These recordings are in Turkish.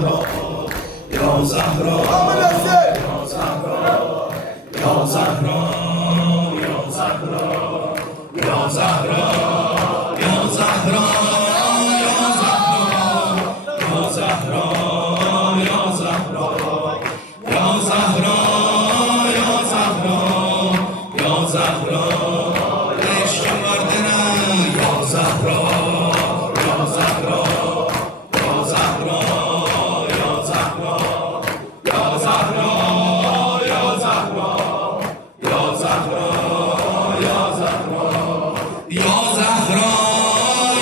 یا زهرا یا زهرا یا زهرا یا زهرا یا زهرا یا زهرا یا زهرا یا زهرا یا زهرا یا زهرا یا زهرا عشق مردنا یا زهرا یا زهرا یا زهرا یا زهرا یا زهرا یا زهرا یا زهرا یا زهرا یا زهرا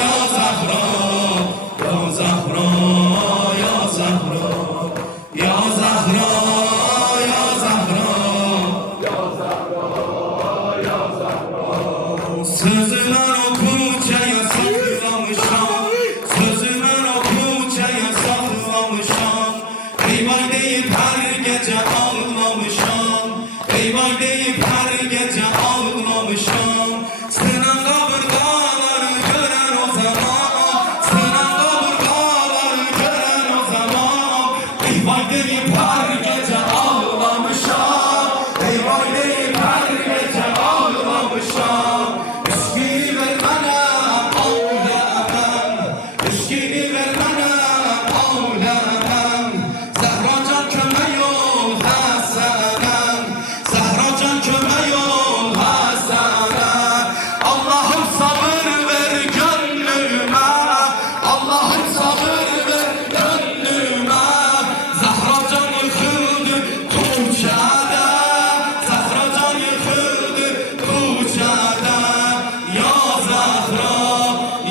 یا زهرا یا زهرا یا زهرا یا زهرا یا زهرا یا زهرا sözler o koçaya saklamışam sözler o koçaya saklamışam eyvay deyip her gece ağlamışam eyvay deyip her gece ağlamışam sınan kaburgaları gören o zaman sınan kaburgaları gören o zaman eyvay deyip her gece ağlamışam eyvay deyip her gece ağlamışam üskini ver bana ağlamam üskini ver bana ağlamam Zahracan köme yol Hasan'ım Zahracan köme yol Hasan'ım Allah'ım sabır ver gönlüme Allah'ım sabır ver gönlüme Zahracan yıkıldı kucada Zahracan yıkıldı kucada Ya Zahra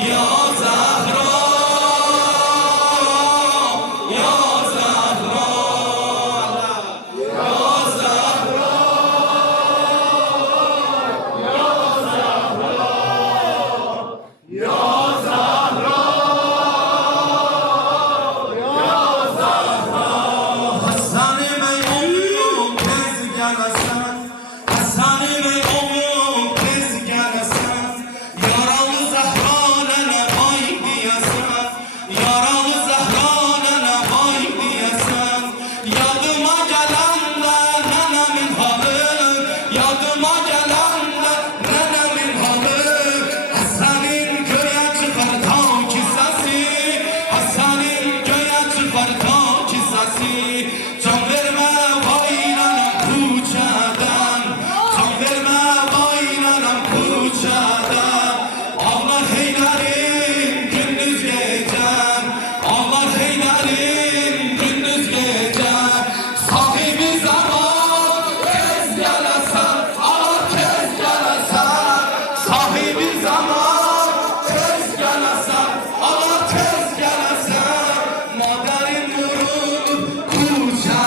Ya Zahra Ya Zahra Hasan'ım ey oğlum tez gelesen Hasan'ım ey oğlum tez gelesen Yaralı Zahra nene vay diyesen Yaralı Zahra nene vay diyesen Yadıma gelen de nenemin halı Yadıma gelen de nenemin halı Hasan'ın köye çıkar ta ki sesi Hasan'ın köye çıkar ta ki sesi Can verme vay nenem kucadan Can verme vay nenem kucadan Ağlar heylerim gündüz gece Ağlar heylerim gündüz gece Sahibi zaman tez gelesen Ağlar tez gelesen Sahibi zaman tez gelesen Ağlar tez gelesen Maderin nuru kucağda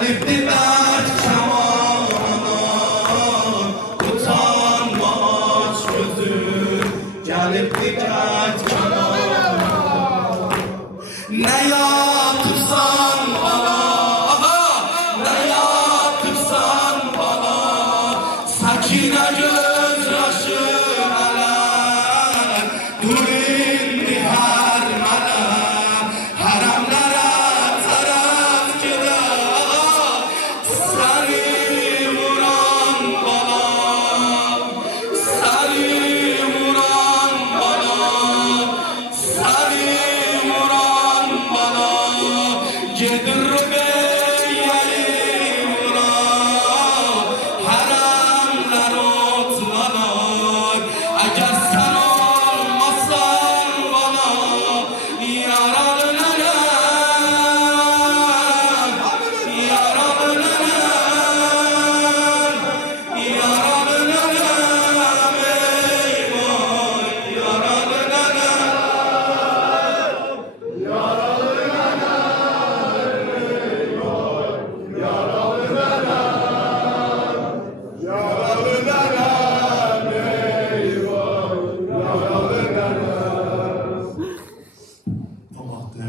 Elif'tir